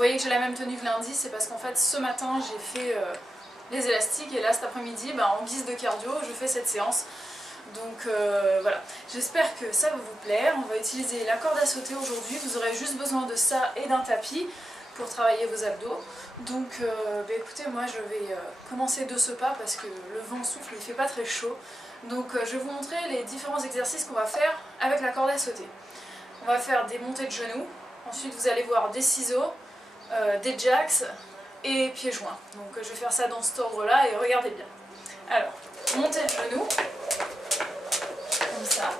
voyez que j'ai la même tenue que lundi, c'est parce qu'en fait ce matin j'ai fait les élastiques et là cet après-midi, en guise de cardio, je fais cette séance. Donc voilà, j'espère que ça va vous plaire. On va utiliser la corde à sauter aujourd'hui, vous aurez juste besoin de ça et d'un tapis pour travailler vos abdos. Donc écoutez, moi je vais commencer de ce pas parce que le vent souffle, il fait pas très chaud. Donc je vais vous montrer les différents exercices qu'on va faire avec la corde à sauter. On va faire des montées de genoux, ensuite vous allez voir des ciseaux, des jacks et pieds joints. Donc je vais faire ça dans cet ordre là et regardez bien. Alors, montée de genoux, comme ça.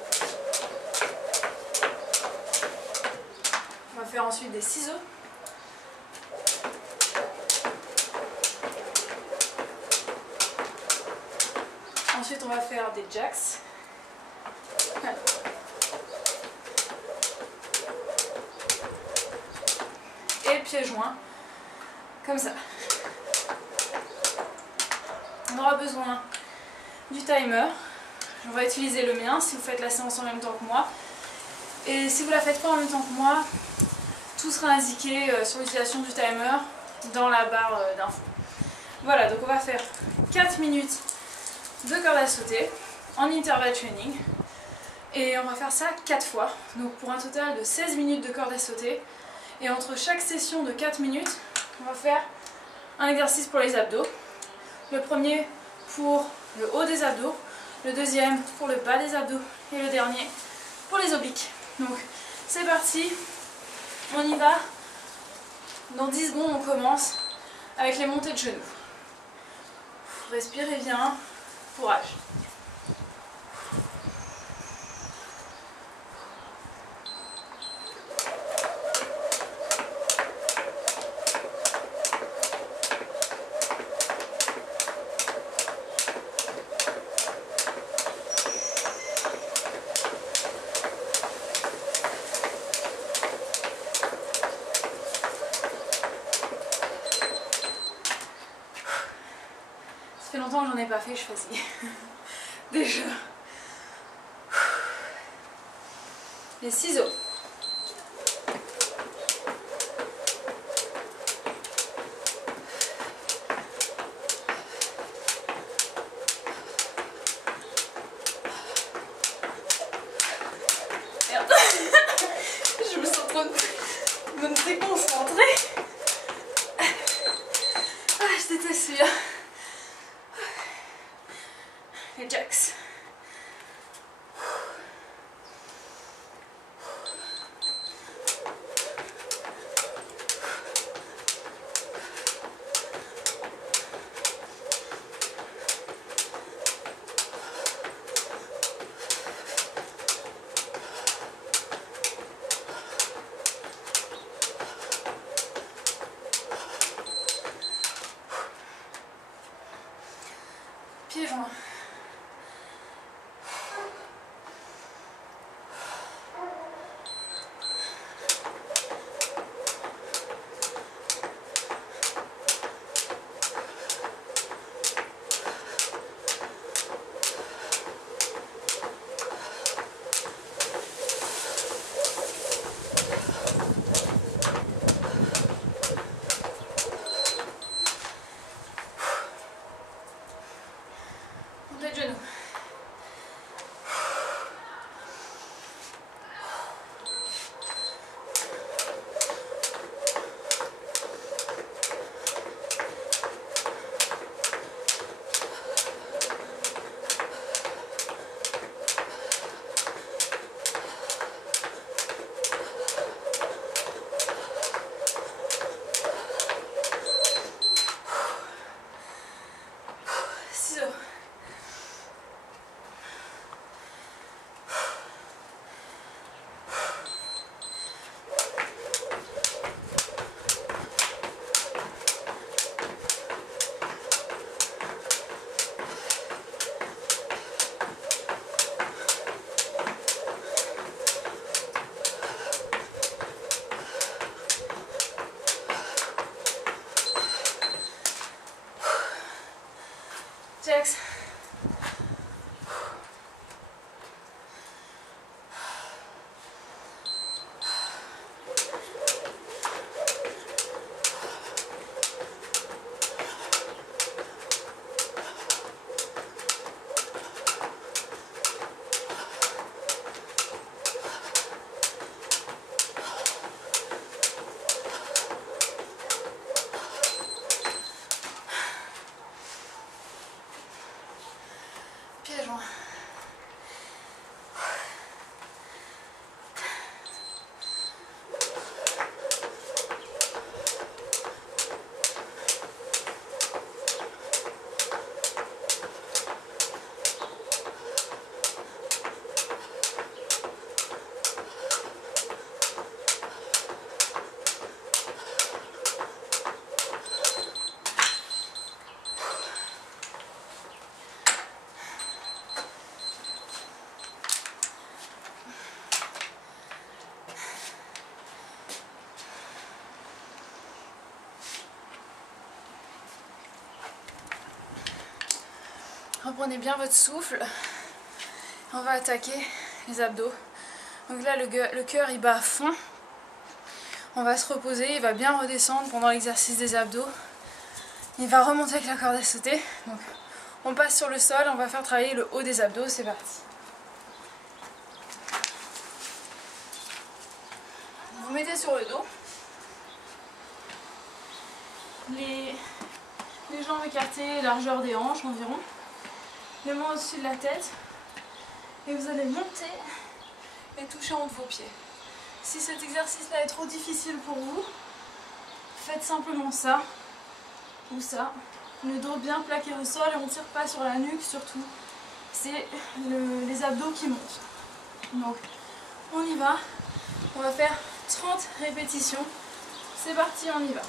On va faire ensuite des ciseaux. Ensuite on va faire des jacks. Voilà. Et pieds joints, comme ça. On aura besoin du timer. On va utiliser le mien si vous faites la séance en même temps que moi. Et si vous ne la faites pas en même temps que moi, tout sera indiqué sur l'utilisation du timer dans la barre d'infos. Voilà, donc on va faire 4 minutes de corde à sauter en interval training. Et on va faire ça 4 fois, donc pour un total de 16 minutes de corde à sauter. Et entre chaque session de 4 minutes, on va faire un exercice pour les abdos. Le premier pour le haut des abdos, le deuxième pour le bas des abdos et le dernier pour les obliques. Donc c'est parti, on y va. Dans 10 secondes, on commence avec les montées de genoux. Respirez bien, courage. Ça fait longtemps que j'en ai pas fait, je fais déjà. Les ciseaux. Merde. Je me sens trop me déconcentrer. Ah, je déteste celui-là. Les jacks. Pieds joints. Montée de genoux. Ciseaux. Jacks. Reprenez bien votre souffle. On va attaquer les abdos. Donc là, le cœur il bat à fond. On va se reposer, il va bien redescendre pendant l'exercice des abdos. Il va remonter avec la corde à sauter. Donc on passe sur le sol, on va faire travailler le haut des abdos, c'est parti. Vous vous mettez sur le dos. Les jambes écartées, largeur des hanches environ. Les mains au-dessus de la tête. Et vous allez monter et toucher en haut de vos pieds. Si cet exercice-là est trop difficile pour vous, faites simplement ça ou ça. Le dos bien plaqué au sol et on ne tire pas sur la nuque surtout. C'est les abdos qui montent. Donc on y va. On va faire 30 répétitions. C'est parti, on y va.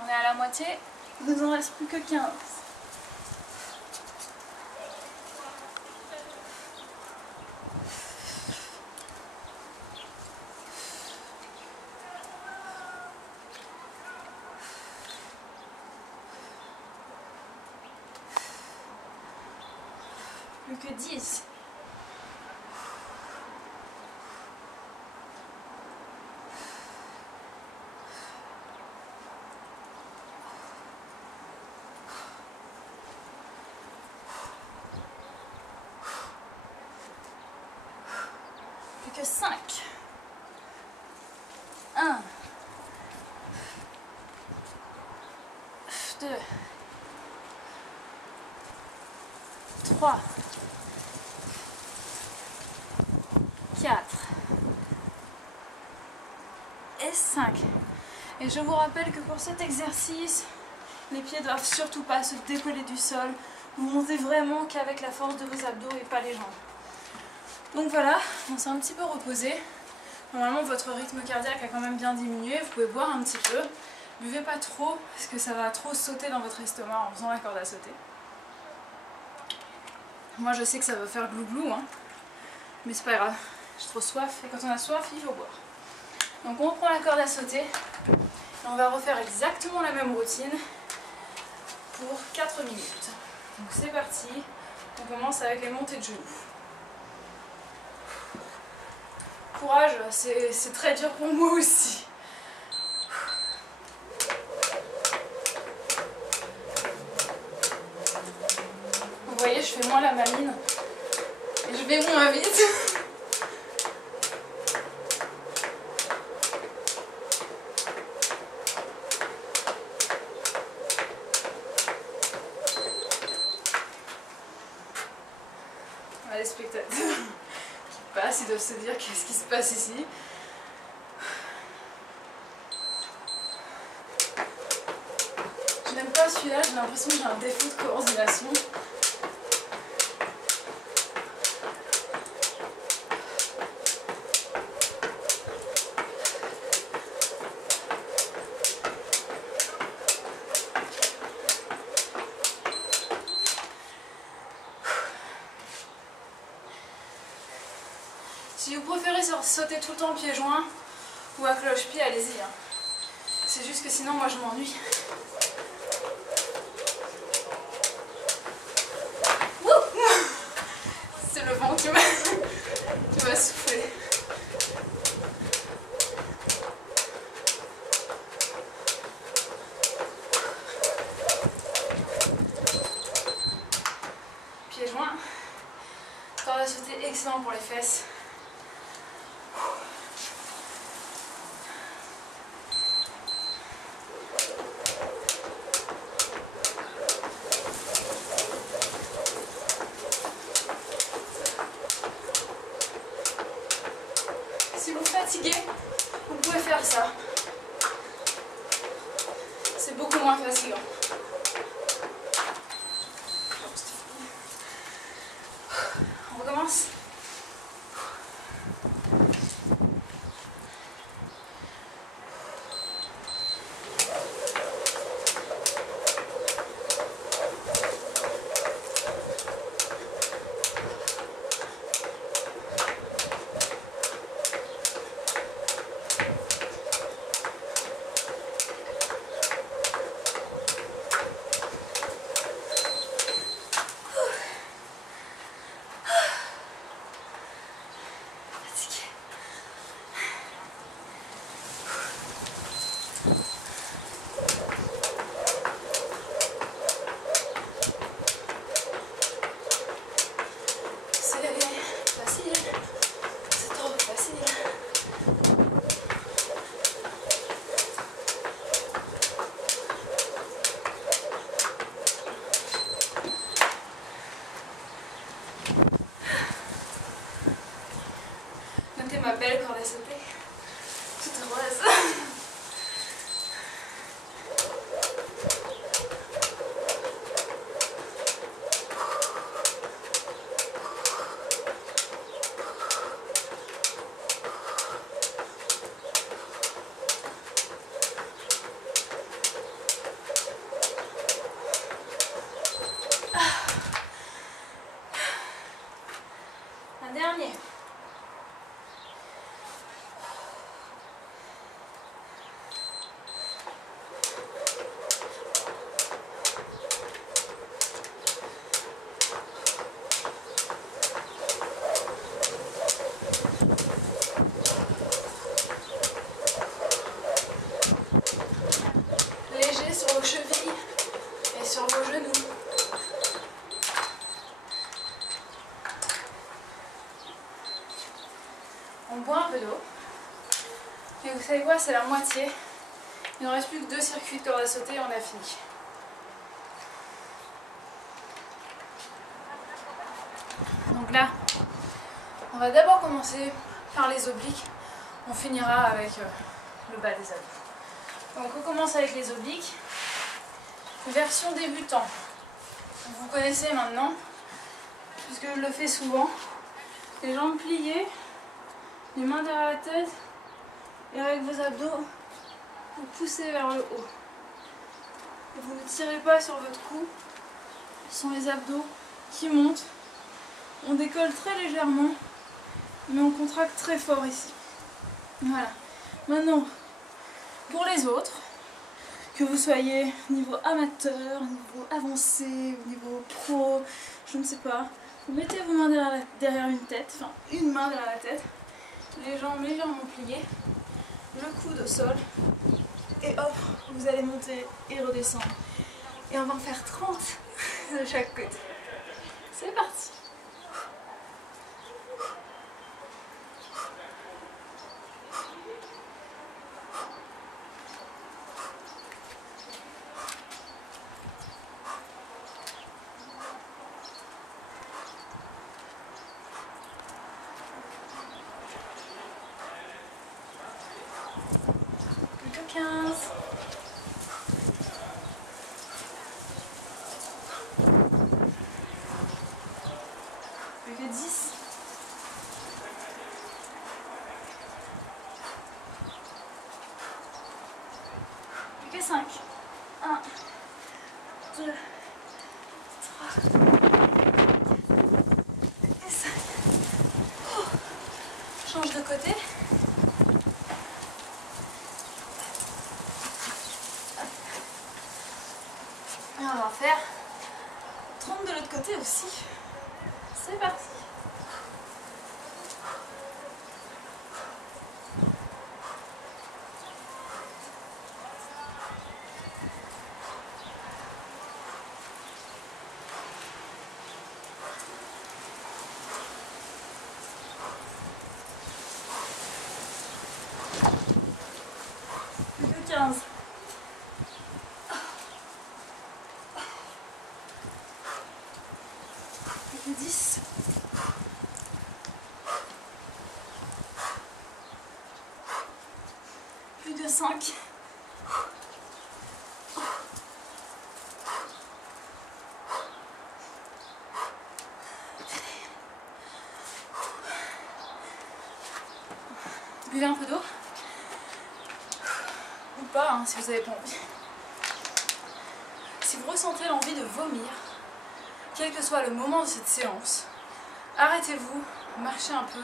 On est à la moitié, il nous en reste plus que 15. Plus que 10. Plus que 5. 1. 2. 3. 4 et 5. Et je vous rappelle que pour cet exercice, les pieds doivent surtout pas se décoller du sol. Vous montez vraiment qu'avec la force de vos abdos et pas les jambes. Donc voilà, on s'est un petit peu reposé. Normalement votre rythme cardiaque a quand même bien diminué. Vous pouvez boire un petit peu. Buvez pas trop parce que ça va trop sauter dans votre estomac en faisant la corde à sauter. Moi je sais que ça va faire glouglou, hein, mais c'est pas grave. J'ai trop soif et quand on a soif, il faut boire. Donc on reprend la corde à sauter et on va refaire exactement la même routine pour 4 minutes. Donc c'est parti, on commence avec les montées de genoux. Courage, c'est très dur pour moi aussi. Vous voyez, je fais moins la maline et je vais moins vite. Les spectateurs qui passent, ils doivent se dire qu'est-ce qui se passe ici. Je n'aime pas celui-là, j'ai l'impression que j'ai un défaut de coordination. Si vous préférez sauter tout le temps pieds joints ou à cloche-pied, allez-y. Hein. C'est juste que sinon, moi, je m'ennuie. C'est le vent qui m'a soufflé. Pieds joints. Corde à sauter, excellent pour les fesses. vous fatiguez, vous pouvez faire ça. C'est beaucoup moins fatigant. On recommence. Ma belle corde à sauter, toute heureuse. Un dernier. Léger sur vos chevilles et sur vos genoux. On boit un peu d'eau. Et vous savez quoi, c'est la moitié. Il ne reste plus que 2 circuits de corde à sauter et on a fini. Donc là, on va d'abord commencer par les obliques. On finira avec le bas des abdos. Donc on commence avec les obliques. Version débutant. Vous connaissez maintenant, puisque je le fais souvent. Les jambes pliées, les mains derrière la tête, et avec vos abdos, vous poussez vers le haut. Et vous ne tirez pas sur votre cou, ce sont les abdos qui montent. On décolle très légèrement, mais on contracte très fort ici. Voilà. Maintenant, pour les autres, que vous soyez niveau amateur, niveau avancé, niveau pro, je ne sais pas, vous mettez vos mains derrière une tête, enfin une main derrière la tête, les jambes légèrement pliées, le coude au sol, et hop, vous allez monter et redescendre. Et on va en faire 30 de chaque côté. C'est parti! Plus que 15. Plus que 10. Plus que 5. 1, 2, 3, et 5. Oh. Change de côté. Et on va en faire 30 de l'autre côté aussi. C'est parti. Plus que 15. Plus que 10. 5. Buvez un peu d'eau. Ou pas, hein, si vous n'avez pas envie. Si vous ressentez l'envie de vomir, quel que soit le moment de cette séance, arrêtez-vous, marchez un peu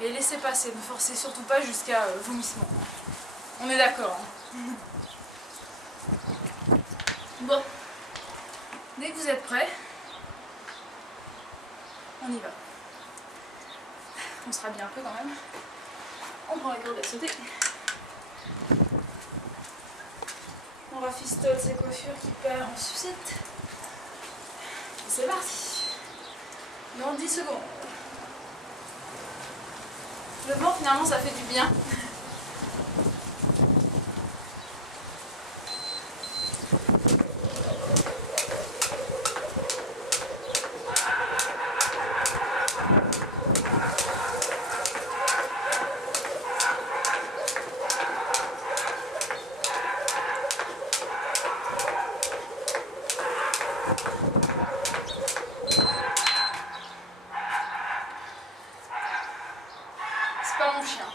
et laissez passer. Ne forcez surtout pas jusqu'à vomissement. On est d'accord. Hein. Bon, dès que vous êtes prêts, on y va. On sera bien un peu quand même. On prend la corde à sauter. On rafistole ses coiffures qui part en sucette. Et c'est parti. Dans 10 secondes. Le vent finalement ça fait du bien. C'est pas mon chien.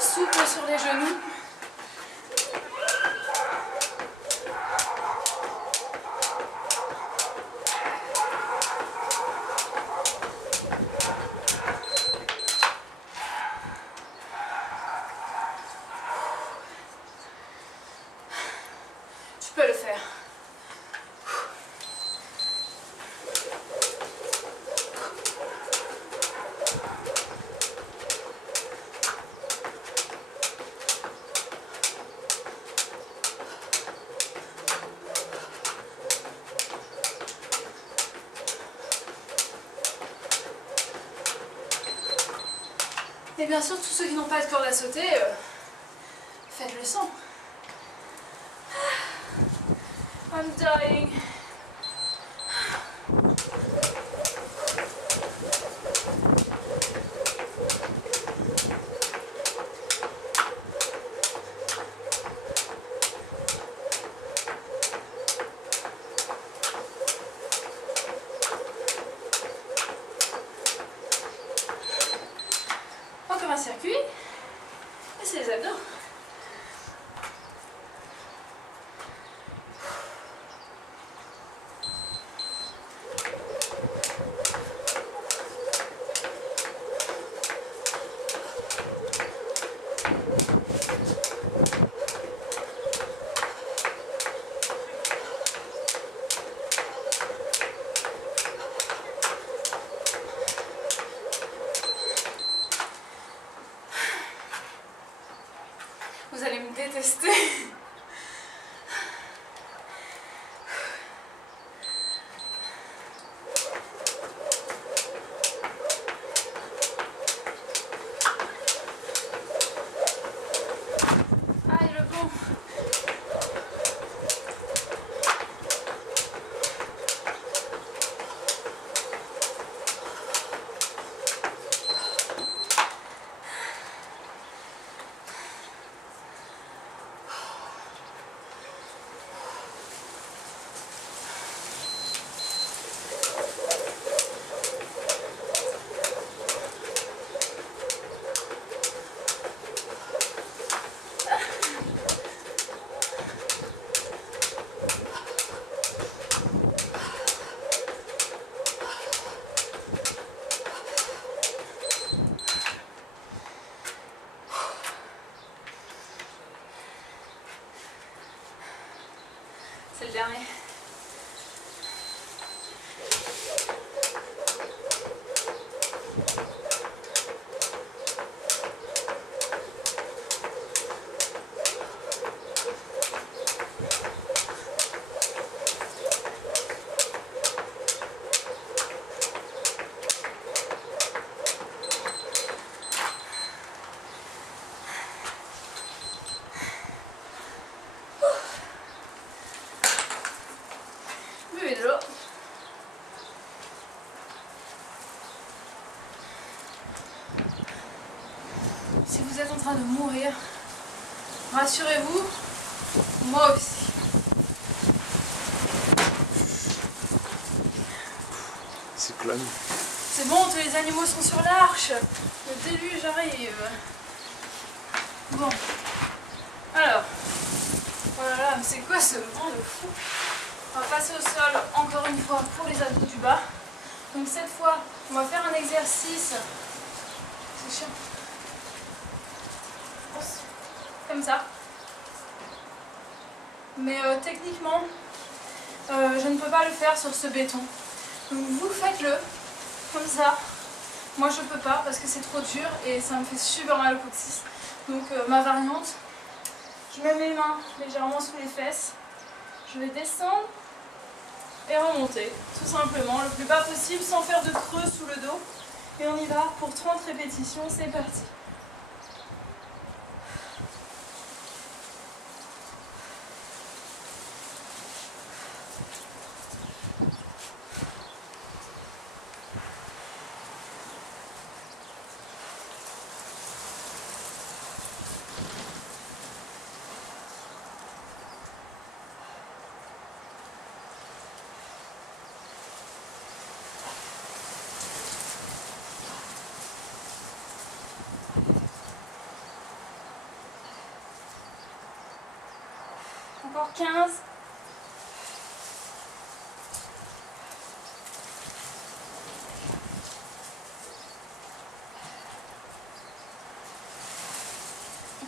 Souple sur les genoux. Tu peux le faire. Et bien sûr, tous ceux qui n'ont pas de corde à sauter, faites-le sans. I'm dying. Encore un circuit. Et c'est les abdos. Vous allez me détester. Aïe, le pont. C'est le dernier. train de mourir. Rassurez-vous, moi aussi. Cyclone. C'est bon, tous les animaux sont sur l'arche. Le déluge arrive. Bon. Alors. Oh là là, mais c'est quoi ce vent de fou? On va passer au sol encore une fois pour les abdos du bas. Donc cette fois, on va faire un exercice. C'est chiant. Comme ça. Mais techniquement, je ne peux pas le faire sur ce béton. Donc vous faites-le comme ça. Moi je peux pas parce que c'est trop dur et ça me fait super mal au coccyx. Donc ma variante, je mets mes mains légèrement sous les fesses. Je vais descendre et remonter, tout simplement, le plus bas possible sans faire de creux sous le dos. Et on y va pour 30 répétitions, c'est parti. Encore 15.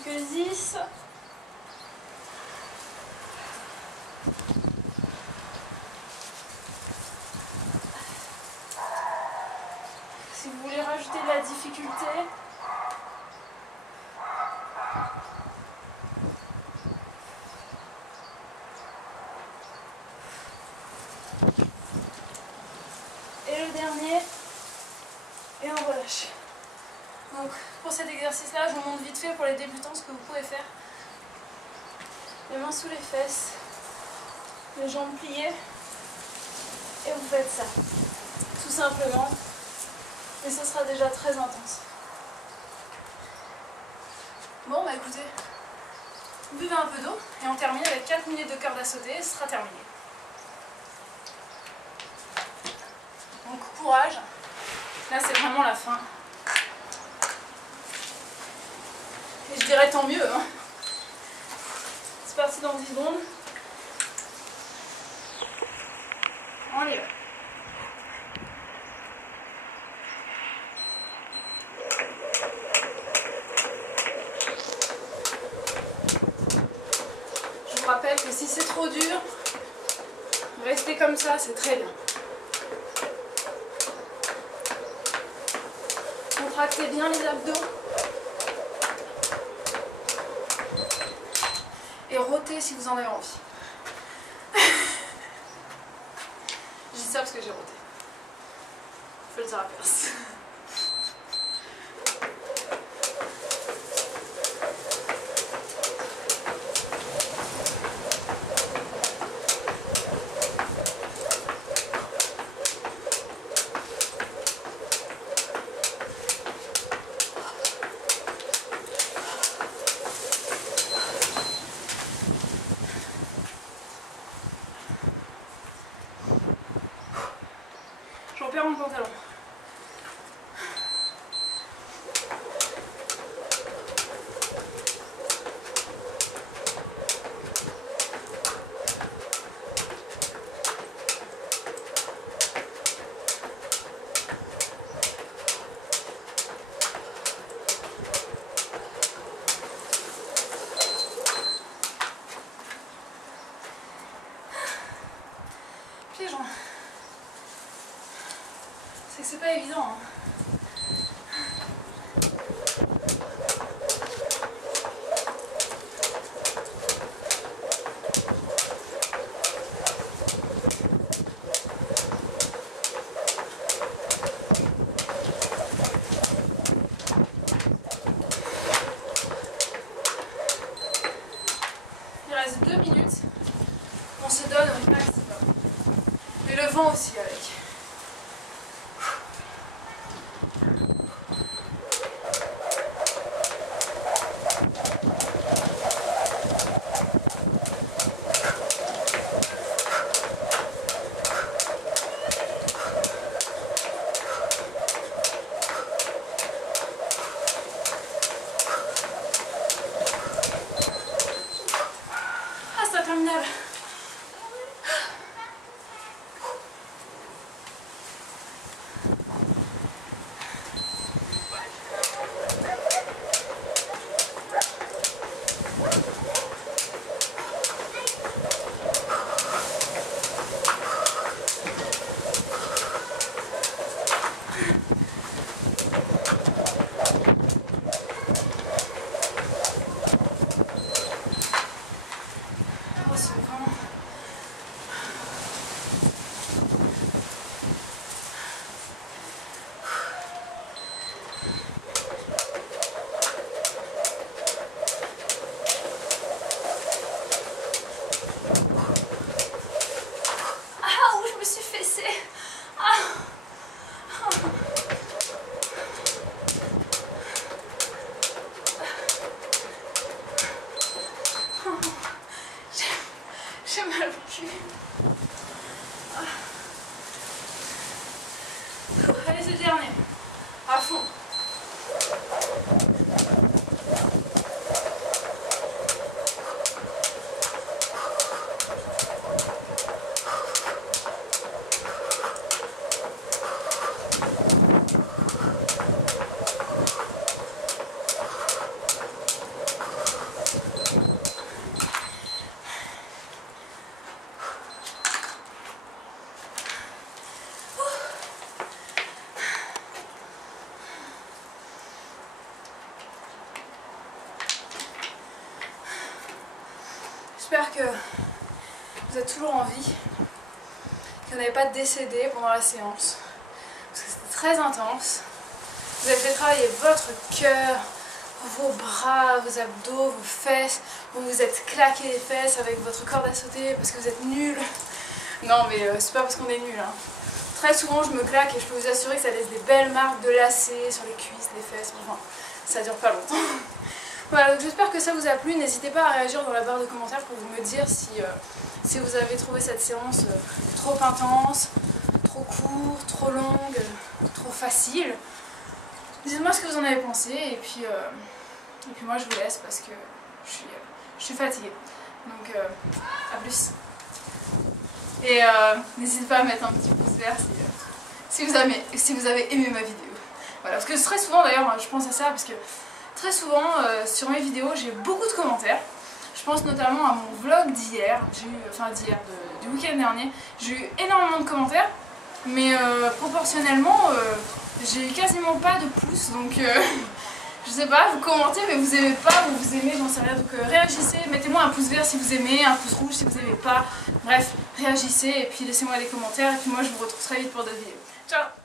Que 10. Si vous voulez rajouter de la difficulté, et le dernier, et on relâche. Donc pour cet exercice là, je vous montre vite fait pour les débutants ce que vous pouvez faire. Les mains sous les fesses, les jambes pliées, et vous faites ça, tout simplement, et ce sera déjà très intense. Bon bah écoutez, buvez un peu d'eau et on termine avec 4 minutes de corde à sauter et ce sera terminé. Donc courage, là c'est vraiment la fin. Et je dirais tant mieux, hein. C'est parti dans 10 secondes. On y va. Je vous rappelle que si c'est trop dur, restez comme ça, c'est très bien. Contractez bien les abdos. Et rôtez si vous en avez envie. Je dis ça parce que j'ai roté. Faut le dire à personne. J'en perds mon pantalon. Les gens. C'est que c'est pas évident. Hein. Il reste 2 minutes. On se donne au maximum. Et le vent aussi avec. interminable. J'ai mal au cul. Allez, c'est le dernier. À fond. J'espère que vous êtes toujours en vie, que vous n'avez pas décédé pendant la séance, parce que c'était très intense. Vous avez fait travailler votre cœur, vos bras, vos abdos, vos fesses, vous vous êtes claqué les fesses avec votre corde à sauter parce que vous êtes nuls. Non mais c'est pas parce qu'on est nuls. Hein. Très souvent je me claque et je peux vous assurer que ça laisse des belles marques de lacets sur les cuisses, les fesses, enfin ça dure pas longtemps. Voilà, donc j'espère que ça vous a plu. N'hésitez pas à réagir dans la barre de commentaires pour me dire si vous avez trouvé cette séance trop intense, trop courte, trop longue, trop facile. Dites-moi ce que vous en avez pensé et puis moi je vous laisse parce que je suis fatiguée. Donc à plus. Et n'hésitez pas à mettre un petit pouce vert si vous avez aimé ma vidéo. Voilà, parce que très souvent d'ailleurs je pense à ça parce que très souvent sur mes vidéos j'ai beaucoup de commentaires. Je pense notamment à mon vlog d'hier, du week-end dernier. J'ai eu énormément de commentaires, mais proportionnellement j'ai eu quasiment pas de pouces, donc je sais pas, vous commentez mais vous aimez pas ou vous aimez, j'en sais rien, donc réagissez, mettez-moi un pouce vert si vous aimez, un pouce rouge si vous aimez pas, bref, réagissez et puis laissez-moi des commentaires et puis moi je vous retrouve très vite pour d'autres vidéos. Ciao!